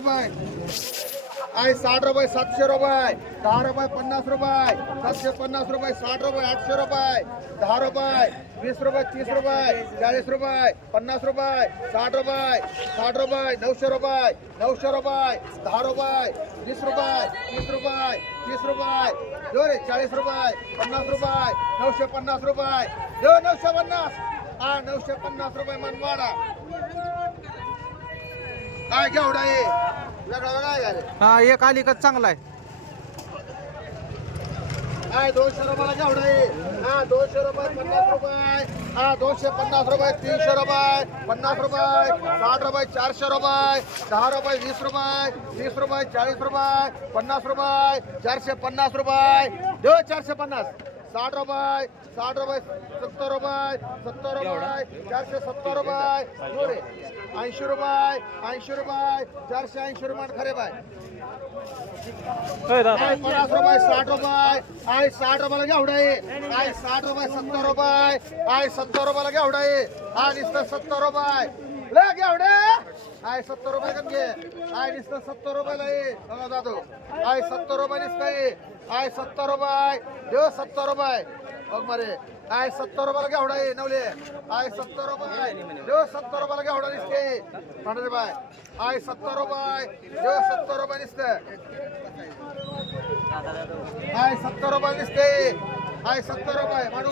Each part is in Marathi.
रुपये। आहे साठ रुपये सातशे रुपये दहा रुपये पन्नास रुपये सातशे पन्नास रुपये साठ रुपये आठशे रुपये दहा रुपये वीस रुपये तीस रुपये चाळीस रुपये पन्नास रुपये साठ रुपये साठ रुपये नऊशे रुपये नऊशे रुपये दहा रुपये वीस रुपये तीस रुपये तीस रुपये दो रे चाळीस रुपये पन्नास रुपये नऊशे पन्नास रुपये दो नऊशे पन्नास. हा नऊशे पन्नास रुपये मनवाडा काय केवढा आहे? वेगळा वेगळा आहे का रे? हा एक चांगला आहे. काय दोनशे रुपयाला केवढा आहे. हा दोनशे रुपये पन्नास रुपये. हा दोनशे पन्नास रुपये तीनशे रुपये पन्नास रुपये साठ रुपये चारशे रुपये दहा रुपये वीस रुपये तीस रुपये चाळीस रुपये पन्नास रुपये चारशे पन्नास रुपये. देऊ चारशे पन्नास. साठ रुपये साठ रुपये सत्तर रुपये सत्तर रुपये चारशे सत्तर रुपये. ऐंशी रुपये ऐंशी रुपये चारशे ऐंशी रुपये खरे बाय. पन्नास रुपये साठ रुपये. आय साठ रुपयाला घेवडा आहे आय साठ रुपये सत्तर रुपये. आय सत्तर रुपयाला घेवडा आहे हा सत्तर रुपये. ले एवढे आय सत्तर रुपये कम घे. आय नुसतं सत्तर रुपयाला आहे बघा जातो. आय सत्तर रुपये नुसतं हो, आय सत्तर रुपये देव सत्तर रुपये बघ मरे. आय सत्तर रुपयाला घेवडा आहे नवले. आय सत्तर रुपये देव सत्तर रुपयाला घेवडा दिसते पंधरा रुपये आय सत्तर रुपये देव सत्तर रुपये दिसतं आय सत्तर रुपये दिसते आय सत्तर रुपये मांडू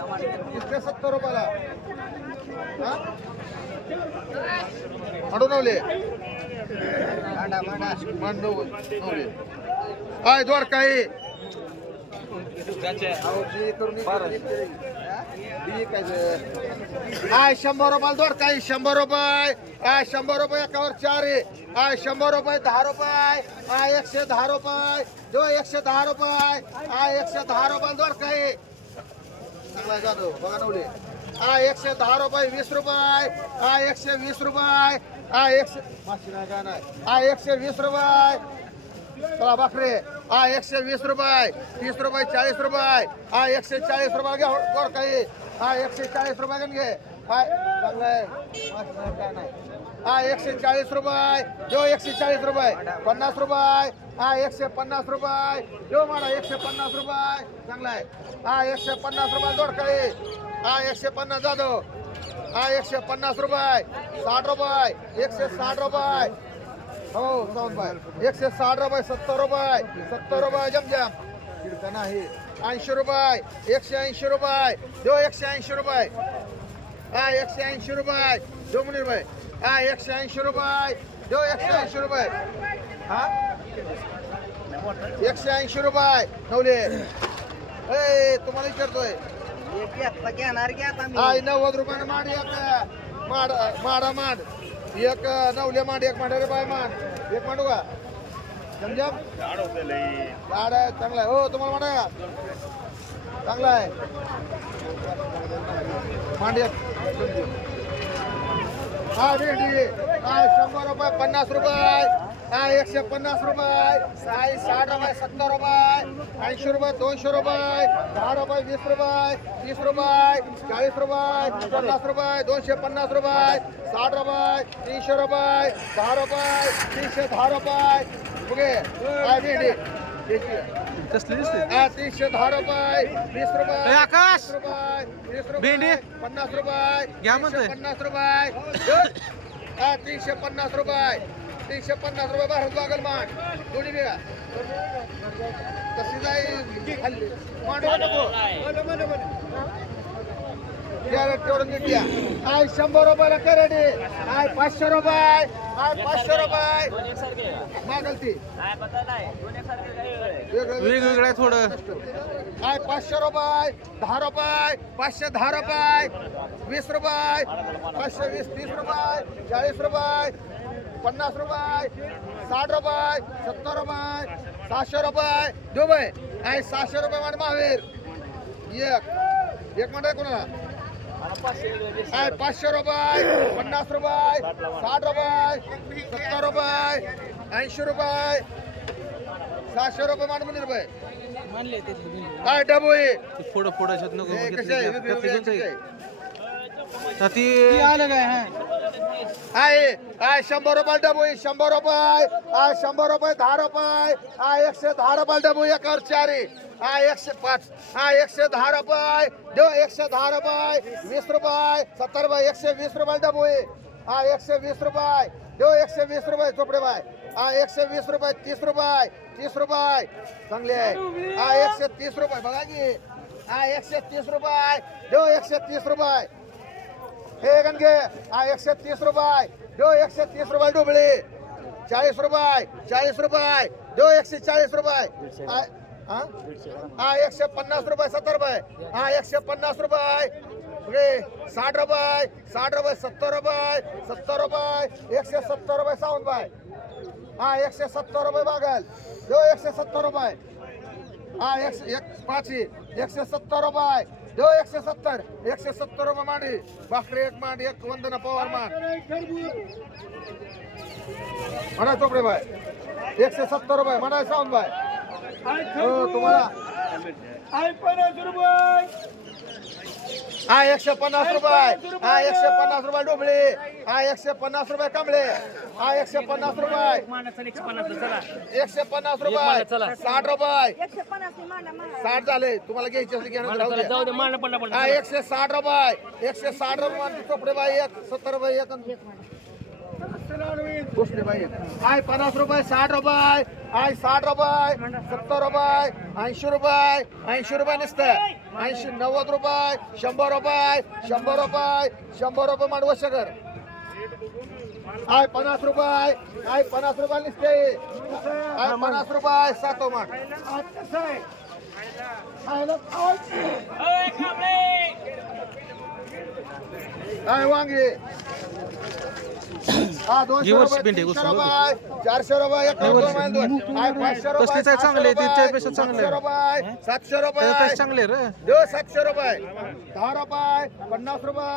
का दिसते सत्तर रुपयाला हा? मांडू. नवले मांडू नवले हाय दोड काही हाय शंभर रुपये दोड काही शंभर रुपये. हाय शंभर रुपये एकावर चार आहे. हाय शंभर रुपये दहा रुपये. हाय एकशे दहा रुपये. जो एकशे दहा रुपये हाय एकशे दहा रुपये दोड काही चांगला जातो बघा नवले. हा एकशे दहा रुपये वीस रुपये. हा एकशे वीस रुपये. हा एकशे माशी नाही काय नाही. हा एकशे वीस रुपये. चला बाकरे. हा एकशे वीस रुपये तीस रुपये चाळीस रुपये. हा एकशे चाळीस रुपये घे काही. हा एकशे चाळीस रुपये घेऊन घे. हाय चांगलं आहे काय नाही. हा एकशे चाळीस रुपये. जो एकशे चाळीस रुपये. पन्नास रुपये. हा एकशे पन्नास रुपये. जो मला एकशे पन्नास रुपये. चांगला आहे हा एकशे पन्नास रुपये जोड काही हा एकशे पन्नास जाधव. हा एकशे पन्नास रुपये. साठ रुपये. एकशे साठ रुपये. हो भाई. एकशे साठ रुपये सत्तर रुपये. सत्तर रुपये जम जम तिरका नाही ऐंशी रुपये. एकशे ऐंशी रुपये. जो एकशे ऐंशी रुपये. हा एकशे ऐंशी रुपये. जो मुनीर भाई. हा एकशे ऐंशी रुपये. जो एकशे ऐंशी रुपये. हा? एकशे ऐंशी रुपये. नवले. ए तुम्हाला विचारतोय. हाय नव्वद रुपयानं माड एक. माड माडा माड. एक नवले माड एक माड रे बाय माड. एक मांडू का? समजम? झाड आहे चांगला आहे. हो तुम्हाला मांडा का? चांगला आहे. मांड. हा भेंडी काय शंभर रुपये पन्नास रुपये. काय एकशे पन्नास रुपये. काय साठ रुपये सत्तर रुपये. ऐंशी रुपये दोनशे रुपये. दहा रुपये वीस रुपये. तीस रुपये चाळीस रुपये. पन्नास रुपये दोनशे पन्नास रुपये. साठ रुपये तीनशे रुपये. दहा रुपये तीनशे दहा रुपये. ओके. काय भेंडी आहे. कसली दिसते? हा, तीनशे दहा रुपये वीस रुपये ए, आकाश! रुपये वीस रुपये भेंडी? पन्नास रुपये घ्या तीनशे म्हणतोय. पन्नास रुपये. हा तीनशे पन्नास रुपये तीनशे पन्नास रुपये भारत बागल मान दोन्ही बिघा कशी जाईल. खाल्ली मांडू नको. तेवढं नीट द्या आय शंभर रुपयाला कॅरेट आय पाचशे रुपये? आय पाचशे रुपये? मागल ती वेगळं- वेगवेगळं आहे थोडं. काय पाचशे रुपये? दहा रुपये? पाचशे दहा रुपये? वीस रुपये? पाचशे वीस तीस रुपये? चाळीस रुपये? पन्नास रुपये? साठ रुपये? सत्तर रुपये? सहाशे रुपये? दुबई काय सहाशे रुपये महावीर एक. एक मान कोणाला? काय पाचशे रुपये पन्नास रुपये साठ रुपये सत्तर रुपये ऐंशी रुपये सहाशे रुपये मान म्हणले रुपये. काय डबो आहे? फोडं फोडायच्यात नको ती आलं काय? आहे आहे शंभर रुपये डबोई शंभर रुपये आय शंभर रुपये दहा रुपये आय एकशे दहा रुपये डबोई एकावर चारी. हा एकशे पाच. हा एकशे दहा रुपये देऊ एकशे दहा रुपये वीस रुपये सत्तर रुपये एकशे वीस रुपये डबोई हा एकशे वीस रुपये देऊ एकशे वीस रुपये चोपडे बाय. हा एकशे वीस रुपये तीस रुपये तीस रुपये. चांगले आहे. हा एकशे तीस रुपये बघा की. हा एकशे तीस रुपये देऊ एकशे तीस रुपये. हे गणगे हा एकशे तीस रुपये देऊ एकशे तीस रुपये डुबळी चाळीस रुपये चाळीस रुपये देऊ एकशे चाळीस रुपये हा एकशे पन्नास रुपये सत्तर रुपये हा एकशे पन्नास रुपये साठ रुपये साठ रुपये सत्तर रुपये सत्तर रुपये एकशे सत्तर रुपये सावंत बाय हा एकशे सत्तर रुपये बागल देऊ एकशे सत्तर रुपये हा एकशे एक पाचशे एकशे सत्तर रुपये देऊ एकशे सत्तर एकशे सत्तर रुपये मांडी बाकरी एक मांडी एक वंदना पवार मांड म्हणा चोपडे बाय एकशे सत्तर रुपये म्हणा सावंत बाय हो तुम्हाला हा एकशे पन्नास रुपये. हा एकशे पन्नास रुपये डोबळे. हा एकशे पन्नास रुपये कमळे हा एकशे पन्नास रुपये. एकशे पन्नास रुपये. साठ रुपये. साठ झाले. तुम्हाला घ्यायचे असले घ्या द्या. हा एकशे साठ रुपये. एकशे साठ रुपये चोपडे बाई एक सत्तर रुपये एक. आय पन्नास रुपये साठ रुपये आय साठ रुपये सत्तर रुपये ऐंशी रुपये ऐंशी रुपये नुसतं. ऐंशी नव्वद रुपये शंभर रुपये शंभर रुपये शंभर रुपये मांडव शकर आय पन्नास रुपये आय पन्नास रुपये नसते. आय पन्नास रुपये सातो मांड. काय वांगे हा दोनशे रुपये तीनशे उचलू. रुपये चारशे रुपये एक. दोन काय पाचशे रुपये आहे चांगले, रुपये, चांगले. सातशे रुपये सातशे रुपये चांगले रे देऊ सातशे रुपये दहा रुपये पन्नास रुपये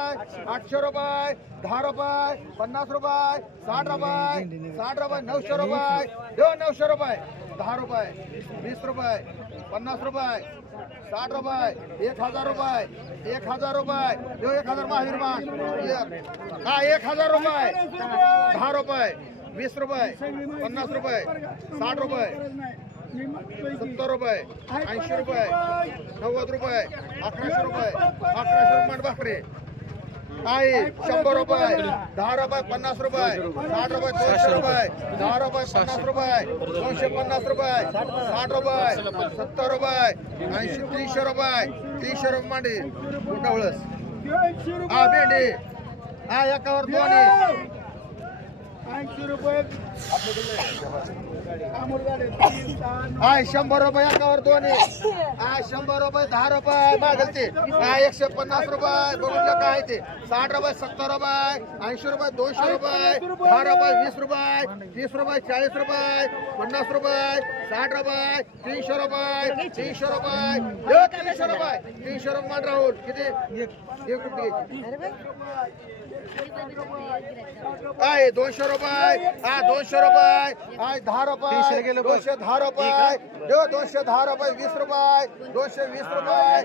आठशे रुपये दहा रुपये पन्नास रुपये साठ रुपये साठ रुपये नऊशे रुपये देऊ नऊशे रुपये दहा रुपये वीस रुपये पन्नास रुपये साठ रुपये एक हजार रुपये एक हजार रुपये देऊ एक हजार महावीर मान. हा एक हजार रुपये. दहा रुपये वीस रुपये पन्नास रुपये साठ रुपये सत्तर रुपये ऐंशी रुपये नव्वद रुपये अकराशे रुपये अकराशे रुपये भाकरी. आहे शंभर रुपये दहा रुपये पन्नास रुपये साठ रुपये दोनशे रुपये दहा रुपये पन्नास रुपये दोनशे पन्नास रुपये साठ रुपये सत्तर रुपये ऐंशी तीनशे रुपये तीनशे रुपये मांडी डवळस हा भेंडी. हा एकावर दोन आहे. हाय शंभर रुपये एकावर दोन आहे हाय शंभर रुपये दहा रुपये मागेल ते काय एकशे पन्नास रुपये बघून घ्या काय ते. साठ रुपये सत्तर रुपये ऐंशी रुपये दोनशे रुपये दहा रुपये वीस रुपये तीस रुपये चाळीस रुपये पन्नास रुपये साठ रुपये तीनशे रुपये तीनशे रुपये तीनशे रुपये. तीनशे रुपये राहुल किती? एक रुपये काय दोनशे रुपये हा दोनशे रुपये हाय दहा रुपये. तीनशे गेलं बघ. दोनशे दहा रुपये. दोनशे दहा रुपये वीस रुपये दोनशे वीस रुपये.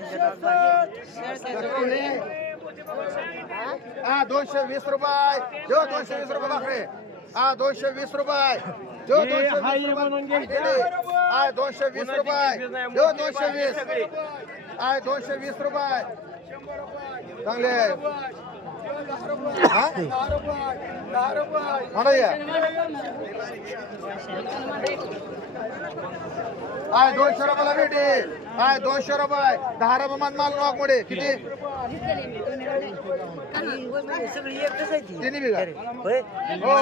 हा दोनशे वीस रुपये. देऊ दोनशे वीस रुपये भाकरे हा दोनशे वीस रुपये. देऊ दोनशे वीस रुपये. हा दोनशे वीस रुपये. देऊ दोनशे वीस. हा दोनशे वीस रुपये. चांगले आहे. हा? म्हणा या. हाय दोनशे रुपयाला भेटे हाय दोनशे रुपये दहा रुपये मान माल वाघमोडे किती तिन्ही बिघा हो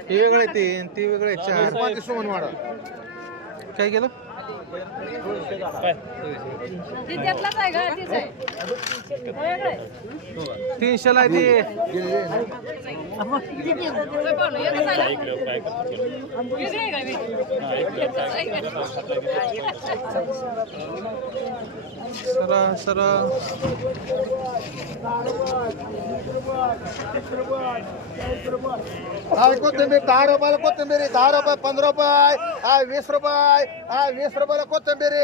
हे वेगळे तीन ती वेगळे चार पाच सोमनवाडा काय केलं? तीनशेला आहे ते? सरा सरा. कोथिंबीर दहा रुपयाला कोथिंबीर दहा रुपये पंधरा रुपये हाय वीस रुपये हाय वीस रुपयाला कोथिंबीर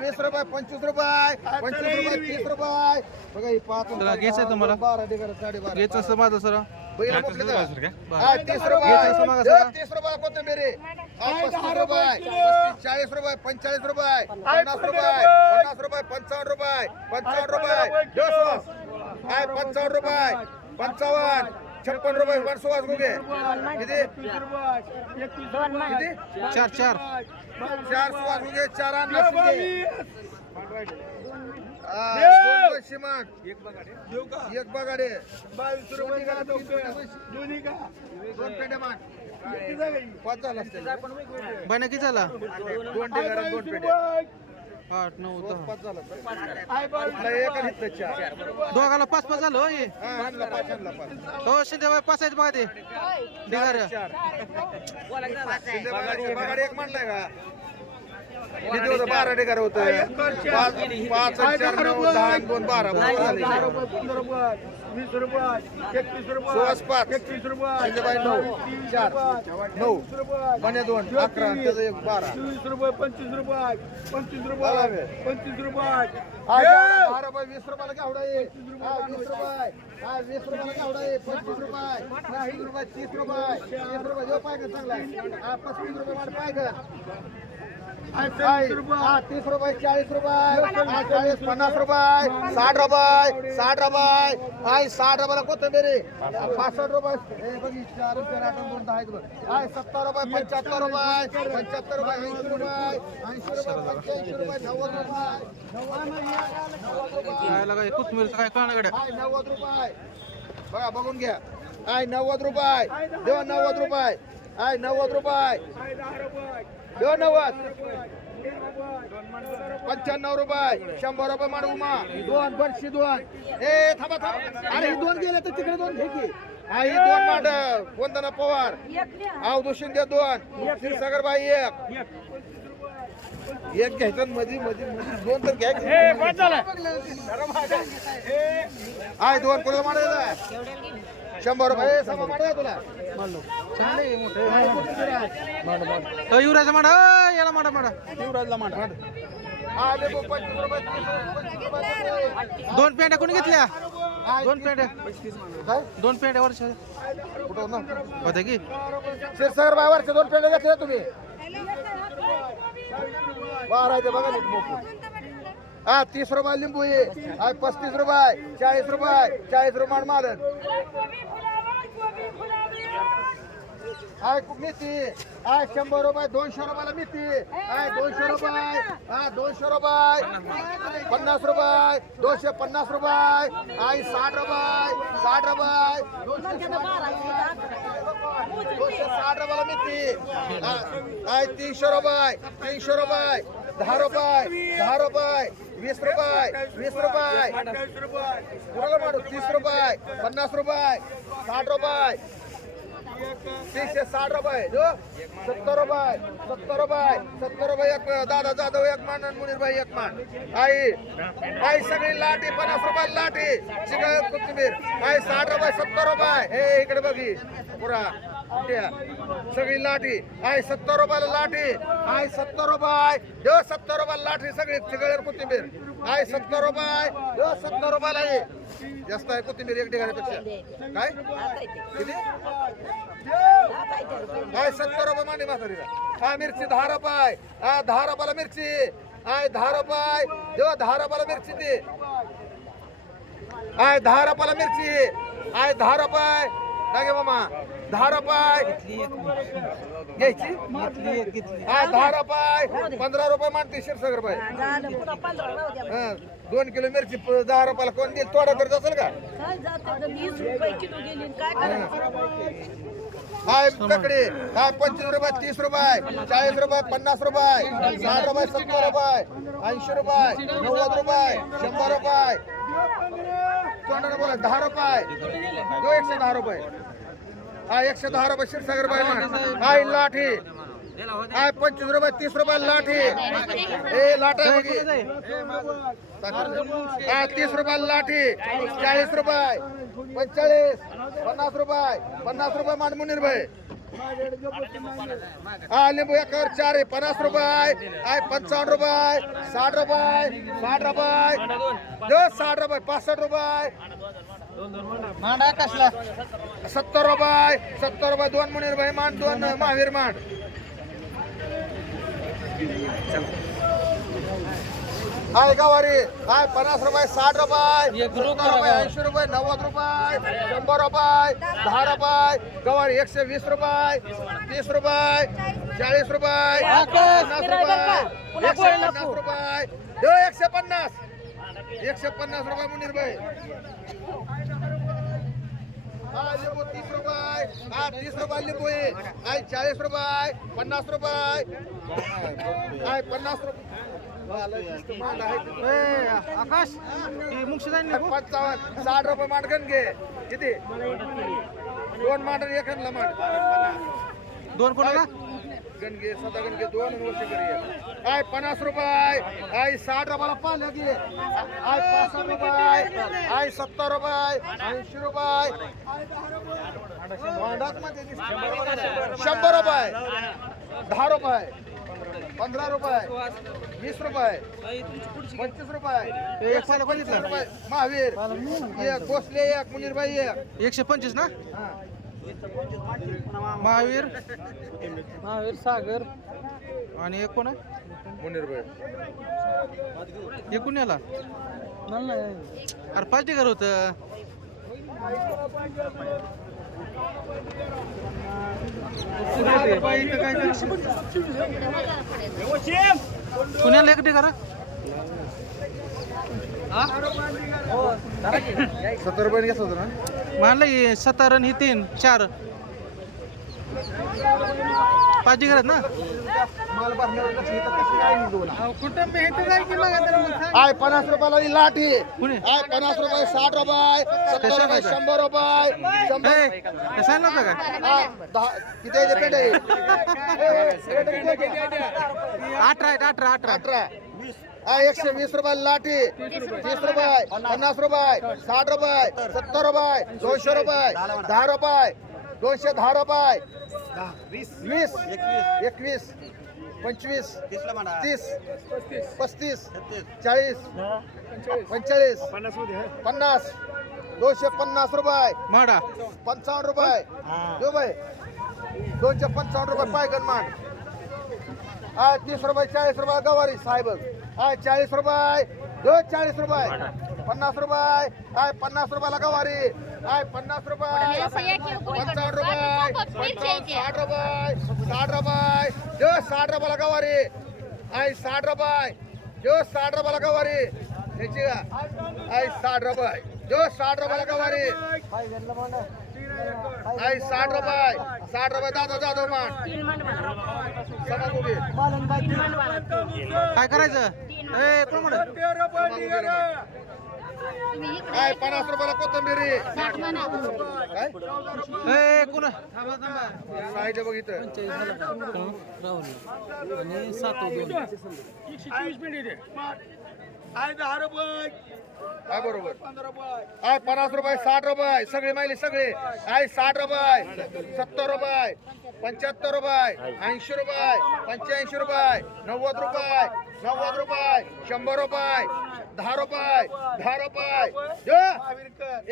वीस रुपये पंचवीस रुपये पंचवीस रुपये तीस रुपये. बघा ही पाच जरा घ्यायचंय तुम्हाला? बारा ढिगारा साडेबारा घ्यायचं असं माझं सरा. मोकळे सुरू का? हा, तीस रुपये. घ्यायचं मागं सगळं. तीस रुपये कोथिंबीर. हा, पस्तीस रुपये पस्तीस, चाळीस रुपये पंचेचाळीस रुपये. पन्नास रुपये पन्नास रुपये पंचावन्न रुपये. पंचावन्न रुपये. दे सुहास. हाय पंचावन्न रुपये. पंचावन्न. छप्पन रुपये वन सुहास गुगे किती किती चार चार। चार सुहास गुगे चार शिंदे. एक बगाडे। दोन्ही का? दोन पेट्या माग पाच झाला असतील. बना किती झाला? दोन दोन आठ नऊ दहा. पाच झाला एक आणि इथलं चार. दोघाला पाच पाच झालं होय? हा आणला पाच आणला पाच. हो शिंदे पाच आहेत बघा ते. ढिगाऱ्या. चार. शिंदे एक म्हणलाय का? किती होतं? बारा ढिगार होत. पाच चार नऊ दहा दोन बारा. बरोबर झाले. सुहास पाच. शिंदेबाई नऊ. चार. नऊ. म्हणे दोन. अकरा. आणि त्याचं एक बारा. वीस रुपये पंचवीस रुपये पंचवीस रुपये. पंचवीस रुपये? दहा रुपये वीस रुपयाला केवढा आहे. वीस रुपये. हा वीस रुपयाला केवढा आहे. पंचवीस रुपये. पस्तीस रुपये तीस रुपये. तीस रुपये. जो का चांगला. हा पस्तीस रुपये वाढ हा तीस रुपये. चाळीस रुपये. चाळीस पन्नास रुपये. साठ रुपये साठ रुपये. हाय साठ रुपयाला कोथिंबीर. पासष्ट. रुपये. बघ, चार रुपये आठ सत्तर रुपये पंच्याहत्तर रुपये. पंच्याहत्तर रुपये ऐंशी रुपये. ऐंशी रुपये पंच्याऐंशी रुपये नव्वद रुपये. नव्वद रुपये. काय नव्वद रुपये. बघा बघून घ्या. हाय नव्वद रुपये. देवा नव्वद रुपये. हाय नव्वद रुपये. देवा नव्वद पंच्याण्णव रुपये शंभर रुपये माड उमा. दोन बनशी दोन. ए थांबा थांबा. अरे दोन गेले तर तिकडे दोन घे ही दोन मांड. वंदना पवार. अवधू शिंदे दोन. क्षीरसागर बाई एक. एक घ्यायचं मधी मधी मधी. दोन तर घ्या हाय दोन कोणाला माडायचं शंभर रुपये. समा तुला? चांगले मोठे अ, युवराजा माडा. याला माडा माडा. युवराजला माडा. लिंबू पंचवीस रुपये तीस रुपये, पंचवीस रुपये दोन पेंड्या कोणी घेतल्या? दोन पेंड्या. काय? दोन पेंड्या वर्ष कुठं ना होते की? क्षीरसागर बायवरचे दोन पेढे घेतले तुम्ही. बारा आहे ते बघा नीट. हा तीस रुपये लिंबू ये हा पस्तीस रुपये चाळीस रुपये चाळीस रुपये मारत. हाय मेथी हाय शंभर रुपये दोनशे रुपयाला मेथी हाय दोनशे रुपये. हा दोनशे रुपये. पन्नास रुपये दोनशे पन्नास रुपये. हाय साठ रुपये साठ रुपये. दोनशे दोनशे साठ रुपयाला मेथी हा, हाय तीनशे रुपये तीनशे रुपये. दहा रुपये दहा रुपये वीस रुपये वीस रुपये. कुणाला मारू? तीस रुपये पन्नास रुपये साठ रुपये. तीसशे साठ रुपये जो? सत्तर रुपये सत्तर रुपये सत्तर रुपये एक दादा जाधव एक मान आणि मुनीरभाई एक मान आई आई सगळी लाटी पन्नास रुपये लाटी चिकन कोथिंबीर. आई साठ रुपये सत्तर रुपये. हे इकडे बघी. पुरा. सगळी लाठी. आय सत्तर रुपयाला लाठी. आय सत्तर रुपये. देव सत्तर रुपयाला लाठी सगळी सगळ्यावर कोथिंबीर. आय सत्तर रुपये. देव सत्तर रुपयाला ये जास्त आहे कोथिंबीर एक ठिकाण्यापेक्षा काय? किती? काय सत्तर रुपये मांडी म्हातारीला. हा मिरची दहा रुपये. हा दहा रुपयाला मिरची. आय दहा रुपये. देवा दहा रुपयाला मिरची ती. आय दहा रुपयाला मिरची. आय दहा रुपये. काय गे मामा? दहा रुपये. घ्यायची? हाय दहा रुपये. पंधरा रुपये मानते शिरसागर रुपये दोन किलो मिरची दहा रुपयाला कोण देईल? तोडा तर असेल का? काय तकडे काय हाय पंचवीस रुपये तीस रुपये चाळीस रुपये पन्नास रुपये साठ रुपये सत्तर रुपये ऐंशी रुपये नव्वद रुपये शंभर रुपये. तोंडाने बोला दहा रुपये. दो एकशे दहा रुपये. हा एकशे दहा रुपये क्षीरसागर बाई हाय लाठी हाय पंचवीस रुपये तीस रुपये लाठी ए लाट आहे बघी हा तीस रुपये लाठी चाळीस रुपये. पंचेचाळीस. पन्नास रुपये. पन्नास रुपये मान मुनीर भाई. हा लिंबू एकर चार आहे. पन्नास रुपये. आहे पंचावन्न रुपये. साठ रुपये. साठ रुपये. साठ रुपये पासष्ट रुपये. मांडा कसला? सत्तर रुपये सत्तर रुपये दोन मुनीर भाई मांड दोन महावीर मांड. हाय गवारी हाय पन्नास रुपये साठ रुपये एक रुपया सत्तर रुपये ऐंशी रुपये नव्वद रुपये शंभर रुपये दहा रुपये. गवारी एकशे वीस रुपये तीस रुपये चाळीस रुपये पन्नास रुपये एकशे पन्नास रुपये. एकशे पन्नास. एकशे पन्नास रुपये मुनीर भाई. हा लिंबू तीस रुपये हा तीस रुपये लिंबू आहे हाय चाळीस रुपये पन्नास रुपये हाय पन्नास रुपये आकाश मुक्षी जाईल पंचावन्न साठ रुपये माटकन घे किती दोन माट एक आणला दोन कोणाला गणगे सदा गणगे दोन वर्ष घरी हाय पन्नास रुपये. हाय साठ रुपयाला पाहिलं घे हाय पासष्ट रुपये. हाय सत्तर रुपये. ऐंशी रुपये. शंभर रुपये. दहा रुपये. पंधरा रुपये. वीस रुपये. पंचवीस रुपये. एक पहिलं पंचवीस बघितलं रुपये. महावीर. एक भोसले एक मुनीरबाई एक. एकशे पंचवीस ना. महावीर? महावीर सागर. आणि एक कोण मुनीरबाई. एकूण याला? अरे पाच टिकर होत. पुण्याला एक टिकर सत्तर रुपये घेतलं होतं ना? आणि ही तीन चार. पाच आहेत ना? माल भरण्यावर लक्ष इथं कसं काय नाही दोन. कुठं मेहनत जाईल की मग आय पन्नास रुपयाला ही लाठी. कुणी? आय पन्नास रुपये साठ रुपये सत्तर रुपये शंभर रुपये शंभर. का? दहा किती आहे ते पेट? आहे पेट किती आहे? अठरा आहेत अठरा अठरा. अठरा. एकशे वीस रुपये लाठी तीस रुपये पन्नास रुपये साठ रुपये सत्तर रुपये दोनशे रुपये दहा रुपये दोनशे दहा रुपये. वीस एकवीस पंचवीस तीस पस्तीस चाळीस पंचेचाळीस पन्नास दोनशे पन्नास रुपये. माडा. पंचावन्न रुपये. देऊ बाई दोनशे पंचावन्न रुपये पायगन हा तीस रुपये चाळीस रुपये गवारी साहेब. हा चाळीस रुपये. दो चाळीस रुपये. पन्नास रुपये. हाय पन्नास रुपयाला गवारी. हाय पन्नास रुपये. पंचावन्न रुपये. पंचावन्न साठ रुपये. साठ रुपये. दो साठ रुपयाला गवारी. हाय साठ रुपये. दो साठ रुपयाला गवारी. त्याची का हाय साठ रुपये. दो साठ रुपयाला गवारी. आई साठ रुपये. साठ रुपये दादा जाधव मान काय करायचं? ए कोण म्हणत काय पन्नास रुपयाला कोथंबिरी काय? ए कोण? साईड बघितलं आणि सात आहे दहा रुपये काय बरोबर? पंधरा रुपये. आय पन्नास रुपये साठ रुपये. सगळे माहिली सगळे. आय साठ रुपये. सत्तर रुपये. पंच्याहत्तर रुपये. ऐंशी रुपये. पंच्याऐंशी रुपये. नव्वद रुपये. नव्वद रुपये. शंभर रुपये. दहा रुपये. दहा रुपये.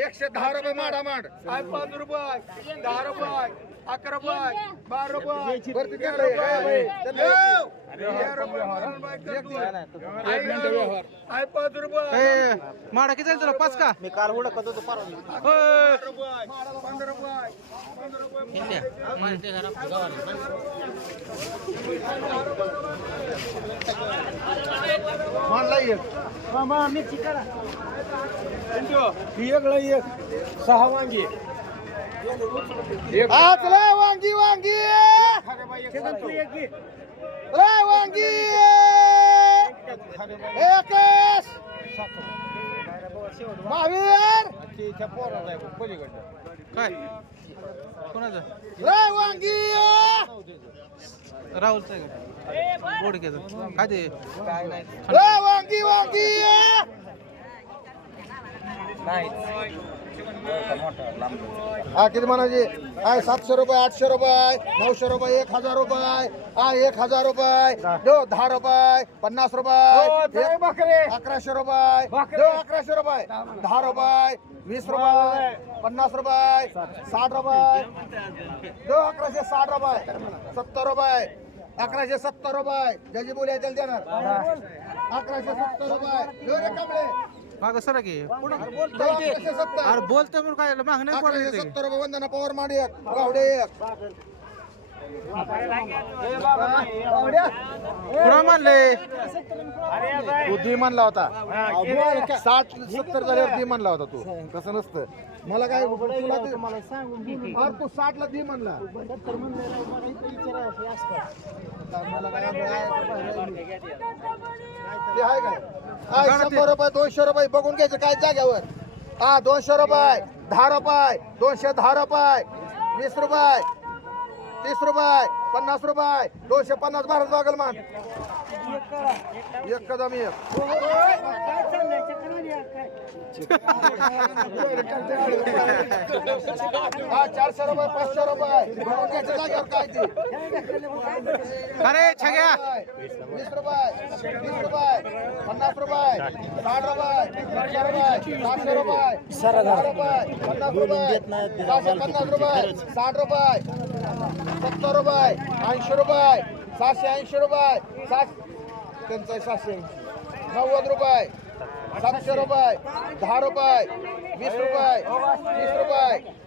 एकशे दहा रुपये माडा माड पाच रुपये. दहा रुपये. अकरा रुपये बारा करतो. आहे पाच रुपये माडा किती झालं तुला? पाच का? मी कार उडकत होतो परवा. रुपये पंधरा मांडला एक. सहा वांगी. चला वांगी वांगी! वांगी! एकच महावीर! काय? कोणाचं? लय वांगी! राहुलचं आहे का? गोडक्याचं काय ते? लय वांगी वांगी! हा किती म्हणायचे? आहे सातशे रुपये आठशे रुपये नऊशे रुपये एक हजार रुपये हा एक हजार रुपये देऊ दहा रुपये पन्नास रुपये एक- अकराशे रुपये देऊ अकराशे रुपये दहा रुपये. वीस रुपये पन्नास रुपये साठ रुपये देऊ अकराशे साठ रुपये सत्तर रुपये अकराशे सत्तर रुपये ज्याची बोली त्याला देणार. अकराशे सत्तर रुपये. देऊ रे माग सर की. अरे बोलते म्हणून काय माग नाही अकराशे बोलायचं सत्तर रुपये वंदना पवार माडी एक गावडे एक. पुढं म्हणले. तू दी म्हणला होता. साठ सत्तर झाल्यावर दी म्हणला होता तू. कसं नसतं. मला काय तुला ते- अरे तू साठ ला दी म्हणला. मला काय ते? आहे काय? शंभर रुपये दोनशे रुपये बघून घ्यायचं काय जाग्यावर हा दोनशे रुपये दहा रुपये दोनशे दहा रुपये वीस रुपये तीस रुपये पन्नास रुपये दोनशे पन्नास भारत बागल मान एक कदम एक. हा चारशे रुपये पाचशे रुपये. काय ते? अरे छग्या. वीस रुपये वीस रुपये पन्नास रुपये साठ रुपये चारशे रुपये सातशे रुपये दहा रुपये पन्नास रुपये सहाशे पन्नास रुपये साठ रुपये सत्तर रुपये ऐंशी रुपये सहाशे ऐंशी रुपये सात त्यांचं आहे सातशे नव्वद रुपये. सातशे रुपये. दहा रुपये. वीस रुपये. तीस रुपये.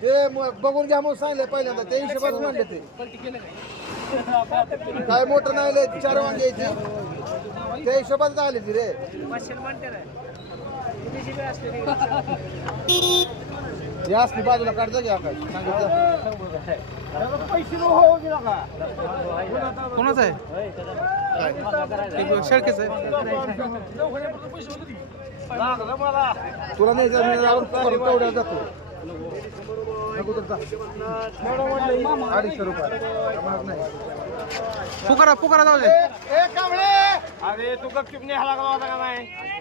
ते बघून घ्या म्हणून सांगले पहिल्यांदा. त्या हिशोबाने म्हणले ते. काय मोठं नाही लय चार वांगे यायची त्या हिशोबाने आली ती रे. हे असली बाजूला काढता घ्या काय. सांगितलं. कोणाच आहे? शेळकेच आहे. तुला नाही मी जाऊन तेवढ्या जातो. अडीचशे रुपये. पुकारा पुकारा जाऊ दे. अरे तू गपचिप नाही लागला होता का नाही?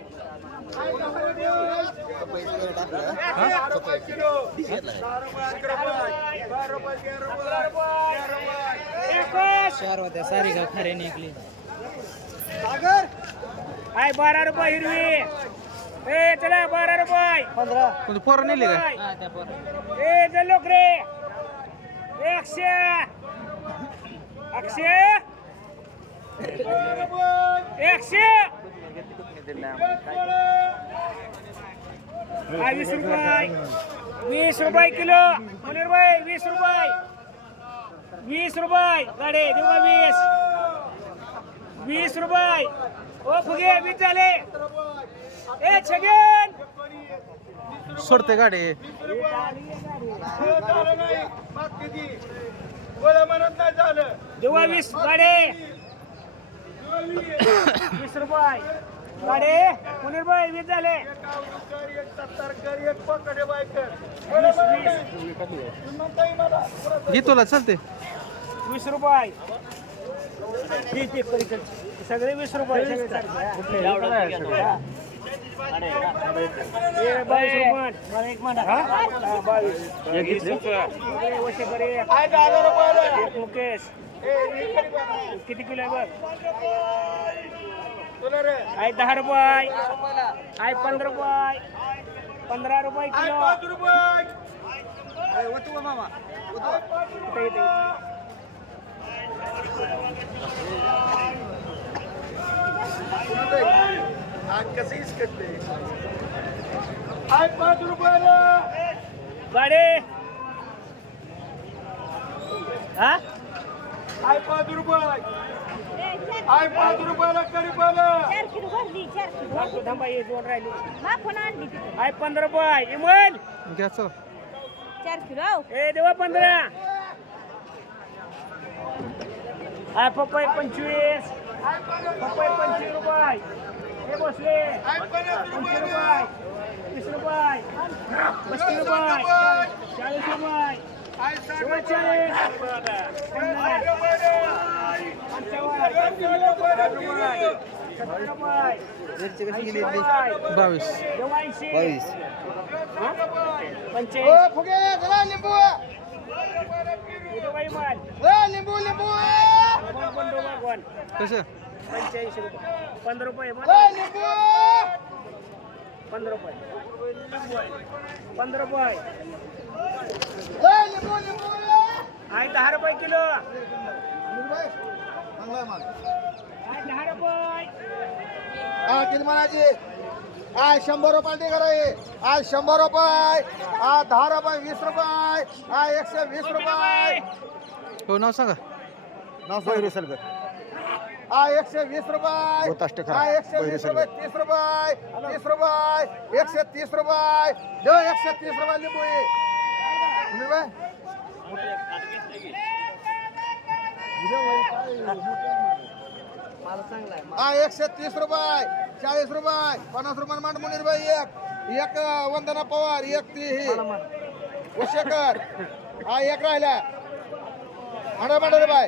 हाय बारा रुपये हिरवी. ए चला बारा रुपये. म्हणजे पोरं नेले काय ए चल लोक रे ए अक्षय. अक्षय. वीस रुपये. वीस रुपये किलो. मुनीर भाई वीस रुपये. वीस रुपये. गाडे देऊ का वीस? वीस रुपये. ओ फुगे वीस झाले. ए छगन. सोडते गाडी. बोला म्हणत नाही झालं देऊ वीस? गाडे. वीस रुपये. गाडे. मुनीर भाई वीस झाले. घे तुला चालते वीस रुपये. सगळे वीस रुपये सगळे रुपये. मुकेश. किती किलो आहे बघ? आहे दहा रुपये. आहे पंधरा रुपये. पंधरा रुपये किलो. रुपये. आहे पाच रुपयाला गाडे. हा? आहे पाच रुपये. आहे पाच रुपयाला करी चार किलो भरली चार किलो. थांबा हे दोन राहिले. मागून आणली तिथे आहे पंधरा रुपये. इमन घ्या चल. चार किलो ए देवा पंधरा. आहे पप्पाय पंचवीस. पप्पाय पंचवीस रुपये. हे बसले. पंचवीस रुपये तीस रुपये. पस्तीस रुपये. चाळीस रुपये. बावीस. बावीस. फुगे चला लिंबू लिंबू लिंबू कसं? पंच्याऐंशी रुपये. पंधरा रुपये लिंबू पंधरा रुपये पंधरा रुपये ए, लिंबू लिंबू आहे दहा रुपये किलो. दहा रुपये. म्हणायची आय शंभर रुपये ते कराय आय शंभर रुपये. आ दहा रुपये वीस रुपये. आ एकशे वीस रुपये. हो नाव सांगा. आ एकशे वीस रुपये. आ एकशे वीस रुपये तीस रुपये तीस रुपये एकशे तीस रुपये. देऊ एकशे तीस रुपये लिंबू हे. हा. एकशे तीस रुपये चाळीस रुपये पन्नास रुपये मांड मुनीर बाई एक. एक वंदना पवार एक ती ही. हा एक राहिला. म्हणा म्हणा रे बाय